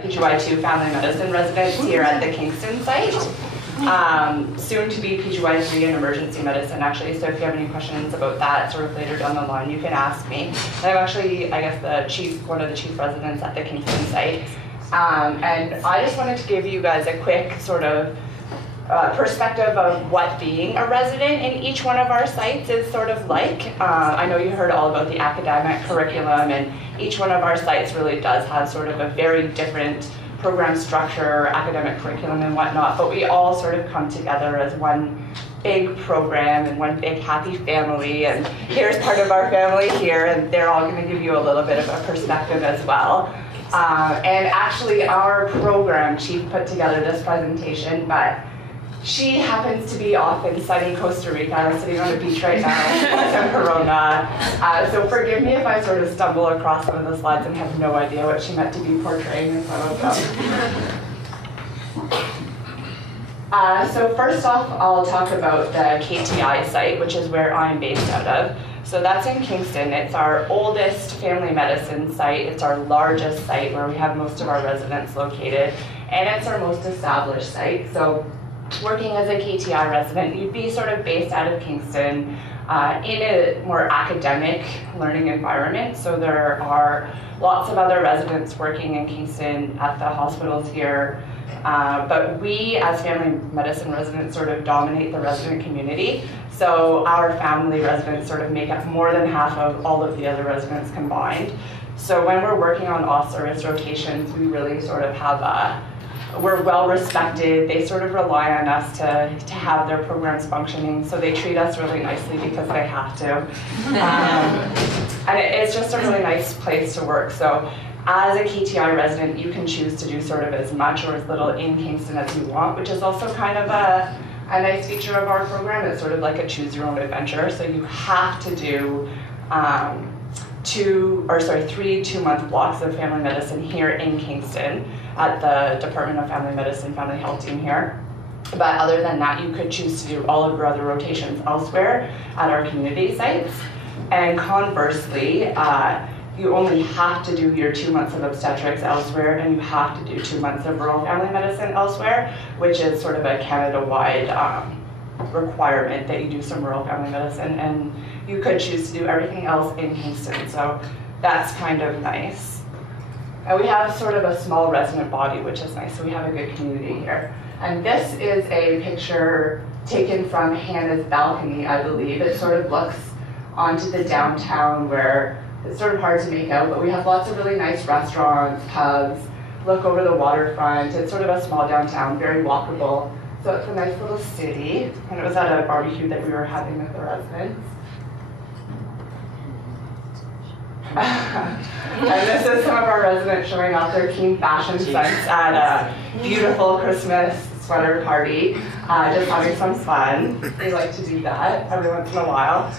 PGY2 family medicine residents here at the Kingston site. Soon to be PGY3 in emergency medicine, actually, so if you have any questions about that sort of later down the line, you can ask me. And I'm actually, I guess, one of the chief residents at the Kingston site. And I just wanted to give you guys a quick sort of perspective of what being a resident in each one of our sites is sort of like. I know you heard all about the academic curriculum, and each one of our sites really does have sort of a very different program structure, academic curriculum and whatnot, but we all sort of come together as one big program and one big happy family, and here's part of our family here, and they're all going to give you a little bit of a perspective as well. And actually our program chief put together this presentation, but she happens to be off in sunny Costa Rica, sitting on a beach right now in Corona. So forgive me if I sort of stumble across some of the slides and have no idea what she meant to be portraying in some of them. So first off, I'll talk about the KTI site, which is where I'm based out of. So that's in Kingston. It's our oldest family medicine site. It's our largest site where we have most of our residents located, and it's our most established site. So working as a KTI resident, you'd be sort of based out of Kingston in a more academic learning environment. So there are lots of other residents working in Kingston at the hospitals here. But we, as family medicine residents, sort of dominate the resident community. So our family residents sort of make up more than half of all of the other residents combined. So when we're working on off-service rotations, we really sort of have we're well respected. They sort of rely on us to have their programs functioning, so they treat us really nicely because they have to. And it's just a really nice place to work. So as a KTI resident, you can choose to do sort of as much or as little in Kingston as you want, which is also kind of a nice feature of our program. It's sort of like a choose your own adventure. So you have to do 3 2-month blocks of family medicine here in Kingston at the Department of Family Medicine, Family Health team here. But other than that, you could choose to do all of your other rotations elsewhere at our community sites. And conversely, you only have to do your 2 months of obstetrics elsewhere, and you have to do 2 months of rural family medicine elsewhere, which is sort of a Canada-wide requirement that you do some rural family medicine, and you could choose to do everything else in Kingston, so that's kind of nice. And we have sort of a small resident body, which is nice, so we have a good community here. And this is a picture taken from Hannah's balcony, I believe. It sort of looks onto the downtown where it's sort of hard to make out, but we have lots of really nice restaurants, pubs, look over the waterfront. It's sort of a small downtown, very walkable. So it's a nice little city, and it was at a barbecue that we were having with the residents. And this is some of our residents showing off their keen fashion sense at a beautiful Christmas sweater party, just having some fun. We like to do that every once in a while.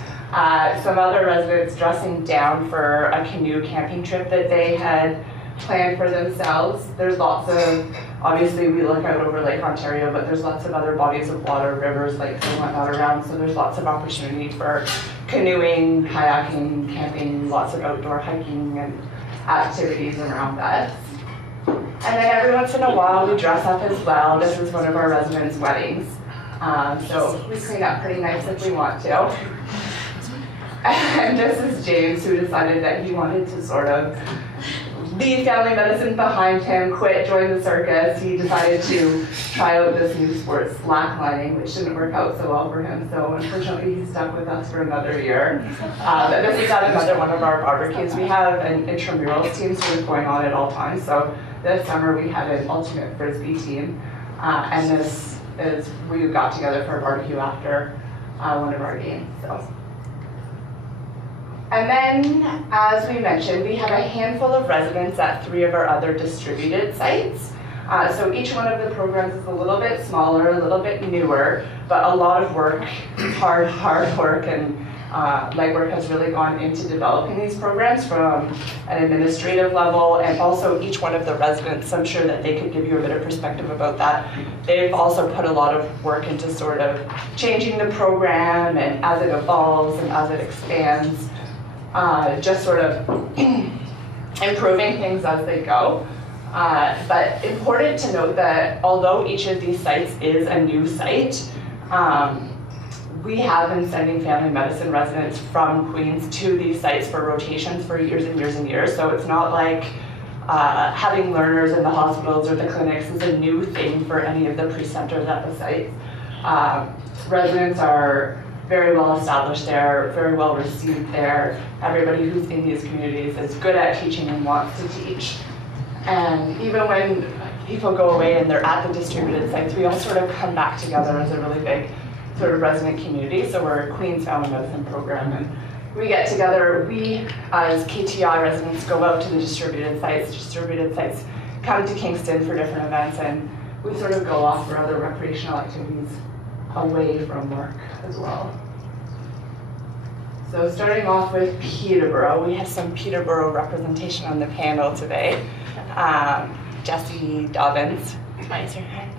Some other residents dressing down for a canoe camping trip that they had planned for themselves. There's lots of, obviously we look out over Lake Ontario, but there's lots of other bodies of water, rivers, lakes and whatnot around, so there's lots of opportunity for canoeing, kayaking, camping, lots of outdoor hiking and activities around that. And then every once in a while we dress up as well. This is one of our residents' weddings. So we clean up pretty nice if we want to. And this is James, who decided that he wanted to sort of leave family medicine behind him, quit, join the circus. He decided to try out this new sport, slacklining, which didn't work out so well for him. So unfortunately, he's stuck with us for another year. But this is at another one of our barbecues. We have an intramurals team sort of going on at all times. So this summer we had an ultimate frisbee team, and this is we got together for a barbecue after one of our games. So. And then, as we mentioned, we have a handful of residents at 3 of our other distributed sites. So each one of the programs is a little bit smaller, a little bit newer, but a lot of work, hard work, and legwork has really gone into developing these programs from an administrative level, and also each one of the residents, I'm sure that they could give you a bit of perspective about that. They've also put a lot of work into sort of changing the program, and as it evolves and as it expands, just sort of improving things as they go. But important to note that although each of these sites is a new site, we have been sending family medicine residents from Queens to these sites for rotations for years and years and years. So it's not like having learners in the hospitals or the clinics is a new thing for any of the preceptors at the sites. Residents are very well established there, very well received there. Everybody who's in these communities is good at teaching and wants to teach. And even when people go away and they're at the distributed sites, we all sort of come back together as a really big sort of resident community. So we're a Queens Family Medicine program, and we get together. We, as KTI residents, go out to the distributed sites. Distributed sites come to Kingston for different events, and we sort of go off for other recreational activities away from work as well. So starting off with Peterborough, we have some Peterborough representation on the panel today. Jessie Dobbins, raise your hand.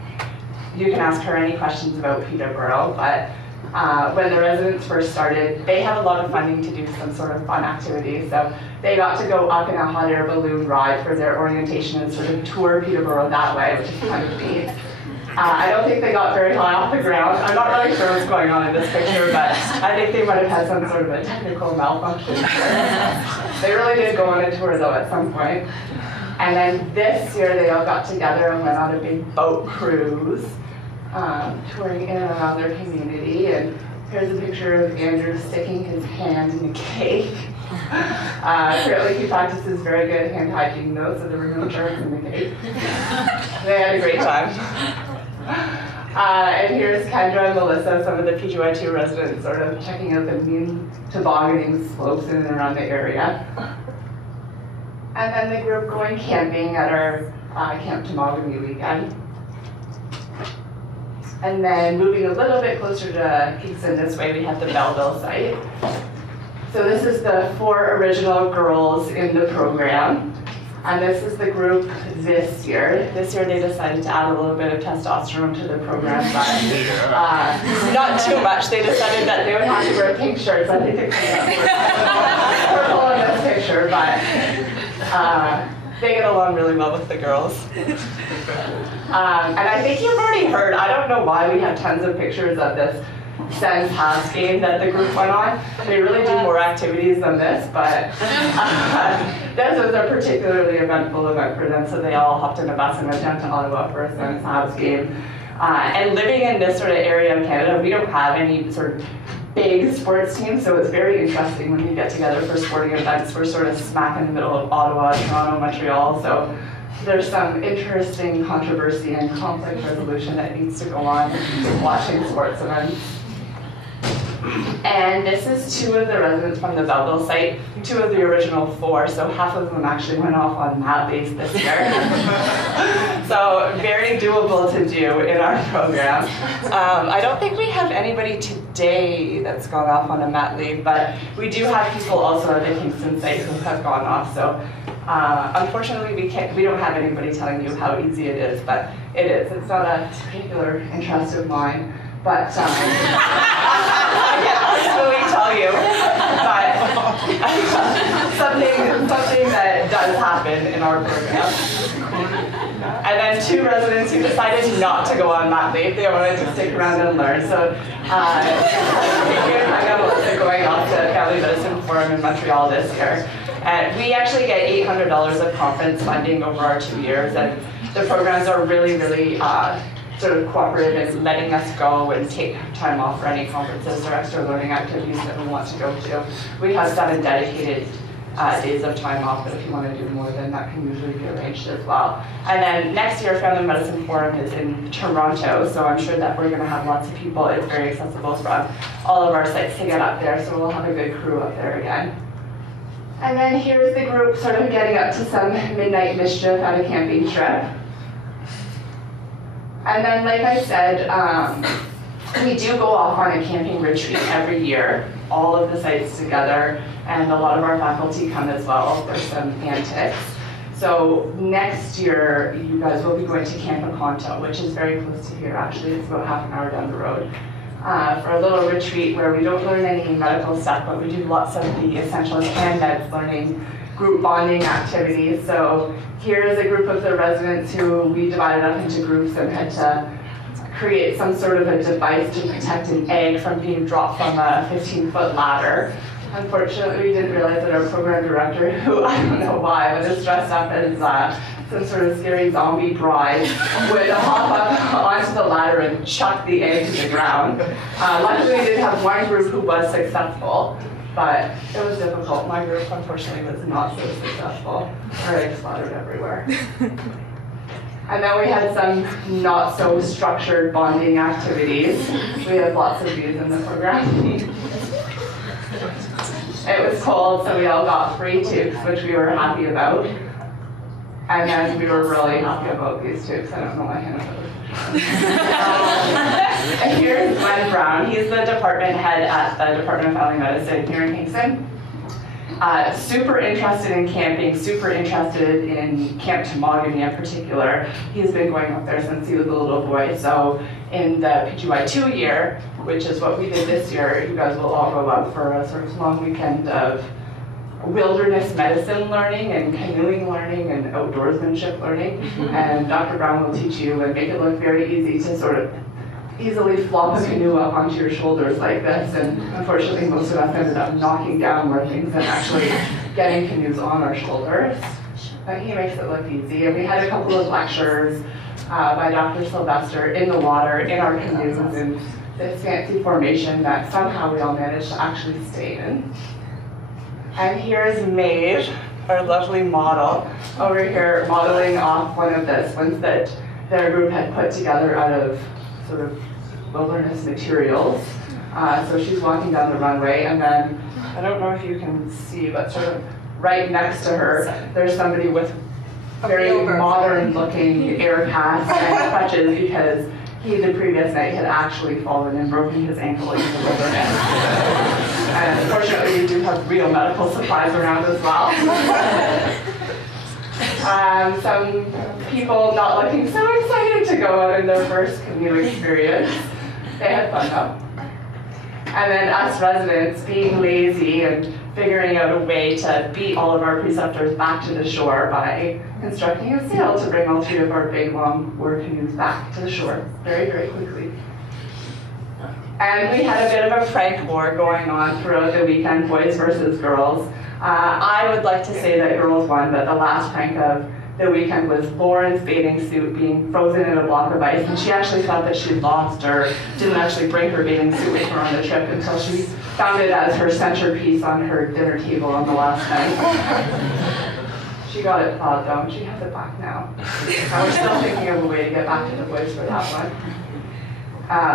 You can ask her any questions about Peterborough, but when the residents first started, they had a lot of funding to do some sort of fun activities. So they got to go up in a hot air balloon ride for their orientation and sort of tour Peterborough that way, which is kind of neat. I don't think they got very high off the ground. I'm not really sure what's going on in this picture, but I think they might have had some sort of a technical malfunction. They really did go on a tour though at some point. And then this year they all got together and went on a big boat cruise, touring in and around their community. And here's a picture of Andrew sticking his hand in the cake. Apparently he practices very good hand hygiene though, so there were no germs in the cake. They had a great time. And here's Kendra and Melissa, some of the PGY2 residents, sort of checking out the mean tobogganing slopes in and around the area. And then the group going camping at our Camp Toboggan weekend. And then moving a little bit closer to Kingston this way, we have the Belleville site. So this is the 4 original girls in the program. And this is the group this year. This year they decided to add a little bit of testosterone to the program, but not too much. They decided that they would have to wear pink shirts. I think they purple in this picture, but they get along really well with the girls. And I think you've already heard, I don't know why we have tons of pictures of this Sens House game that the group went on. They really do more activities than this, but this was a particularly eventful event for them, so they all hopped in a bus and went down to Ottawa for a Sens House game. And living in this sort of area of Canada, we don't have any sort of big sports teams, so it's very interesting when we get together for sporting events. We're sort of smack in the middle of Ottawa, Toronto, Montreal, so there's some interesting controversy and conflict resolution that needs to go on watching sports events. And this is 2 of the residents from the Belleville site, 2 of the original 4, so half of them actually went off on mat leave this year. So very doable to do in our program. I don't think we have anybody today that's gone off on a mat leave, but we do have people also at the Kingston site who have gone off. So unfortunately we don't have anybody telling you how easy it is, but it is. It's not a particular interest of mine. But I can't personally tell you, but something that does happen in our program. And then 2 residents who decided not to go on mat leave. They wanted to stick around and learn. So Melissa going off to Family Medicine Forum in Montreal this year. And we actually get $800 of conference funding over our 2 years, and the programs are really, really sort of cooperative in letting us go and take time off for any conferences or extra learning activities that we want to go to. We have 7 dedicated days of time off, but if you want to do more, then that can usually be arranged as well. And then next year, Family Medicine Forum is in Toronto, so I'm sure that we're going to have lots of people. It's very accessible from all of our sites to get up there, so we'll have a good crew up there again. And then here's the group sort of getting up to some midnight mischief at a camping trip. And then, like I said, we do go off on a camping retreat every year, all of the sites together, and a lot of our faculty come as well. There's some antics. So next year, you guys will be going to Camp Aconto, which is very close to here, actually. It's about half an hour down the road, for a little retreat where we don't learn any medical stuff, but we do lots of the essential hand meds, learning group bonding activities. So here is a group of the residents who we divided up into groups and had to create some sort of a device to protect an egg from being dropped from a 15-foot ladder. Unfortunately, we didn't realize that our program director, who I don't know why, but is dressed up as some sort of scary zombie bride, would hop up onto the ladder and chuck the egg to the ground. Luckily, we did have one group who was successful, but it was difficult. My group, unfortunately, was not so successful. Our eggs splattered everywhere. And then we had some not so structured bonding activities. We have lots of these in the program. It was cold, so we all got free tubes, which we were happy about. And then we were really happy about these tubes. I don't know my hand. And here's Glenn Brown. He's the department head at the Department of Family Medicine here in Kingston. Super interested in camping, super interested in Camp Temagami in particular. He's been going up there since he was a little boy. So in the PGY2 year, which is what we did this year, you guys will all go up for a sort of long weekend of wilderness medicine learning and canoeing learning and outdoorsmanship learning. And Dr. Brown will teach you and make it look very easy to sort of easily flop a canoe up onto your shoulders like this, and unfortunately most of us ended up knocking down more things than actually getting canoes on our shoulders. But he makes it look easy. And we had a couple of lectures by Dr. Sylvester in the water, in our canoes, in this fancy formation that somehow we all managed to actually stay in. And here's Maeve, our lovely model, over here modeling off one of the splints that their group had put together out of sort of wilderness materials. So she's walking down the runway, and then, I don't know if you can see, but sort of right next to her, there's somebody with very modern looking air casts and crutches because he the previous night had actually fallen and broken his ankle in the wilderness. And unfortunately, we do have real medical supplies around as well. Some people not looking so excited to go out in their first canoe experience. They had fun though. And then us residents being lazy and figuring out a way to beat all of our preceptors back to the shore by constructing a sail to bring all three of our big long war canoes back to the shore very, very quickly. And we had a bit of a prank war going on throughout the weekend, boys versus girls. I would like to say that girls won, but the last prank of the weekend was Lauren's bathing suit being frozen in a block of ice, and she actually thought that she'd lost or didn't actually bring her bathing suit with her on the trip until she found it as her centerpiece on her dinner table on the last night. She got it thawed though, and she has it back now. And we're still thinking of a way to get back to the boys for that one.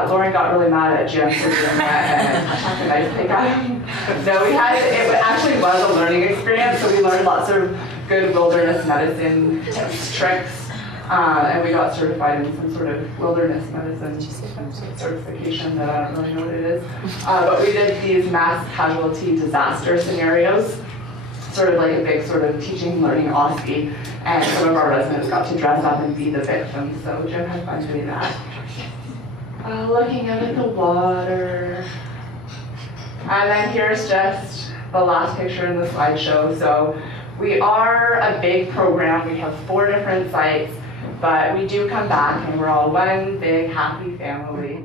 Lauren got really mad at Jim for doing that and attacked a nice pick at him. No, it actually was a learning experience, so we learned lots of good wilderness medicine tips, tricks, and we got certified in some sort of wilderness medicine certification that I don't really know what it is. But we did these mass casualty disaster scenarios, sort of like a big sort of teaching, learning OSCE, and some of our residents got to dress up and be the victims, so Jim had fun doing that. Looking out at the water. And then here's just the last picture in the slideshow. So we are a big program. We have 4 different sites, but we do come back and we're all one big happy family.